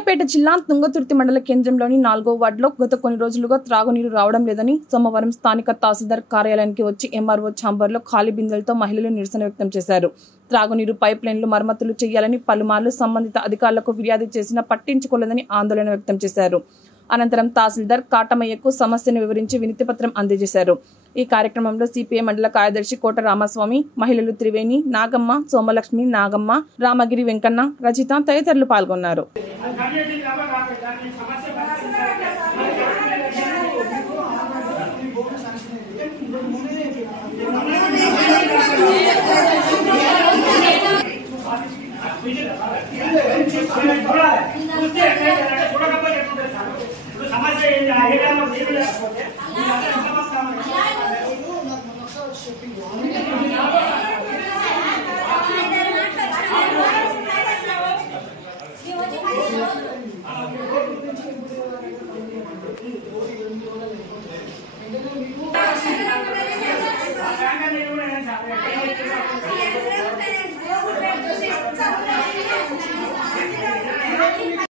సూర్యాపేట జిల్లా తుంగతుర్తి మండల కేంద్రంలోని 4వ వార్డులో గత కొన్ని రోజులుగా త్రాగునీరు రావడం లేదని సోమవారం స్థానిక తహసీల్దార్ కార్యాలయానికి వచ్చి ఎంఆర్ఓ ఛాంబర్లో ఖాళీ బిందెలతో మహిళలు నిరసన వ్యక్తం చేశారు. త్రాగునీరు పైప్ లైన్లు మరమ్మతులు చేయాలని పలుమార్లు సంబంధిత అధికారులకు ఫిర్యాదు చేసినా పట్టించుకోలేదని ఆందోళన వ్యక్తం చేశారు. అనంతరం తహసీల్దార్ కాటమయ్యకు సమస్యను వివరించి వినతిపత్రం అందజేశారు. ఈ కార్యక్రమంలో సిపిఐ మండల కార్యదర్శి కోట రామస్వామి, మహిళలు త్రివేణి, నాగమ్మ, సోమలక్ష్మి, నాగమ్మ, రామగిరి వెంకన్న, రజిత తదితరులు పాల్గొన్నారు.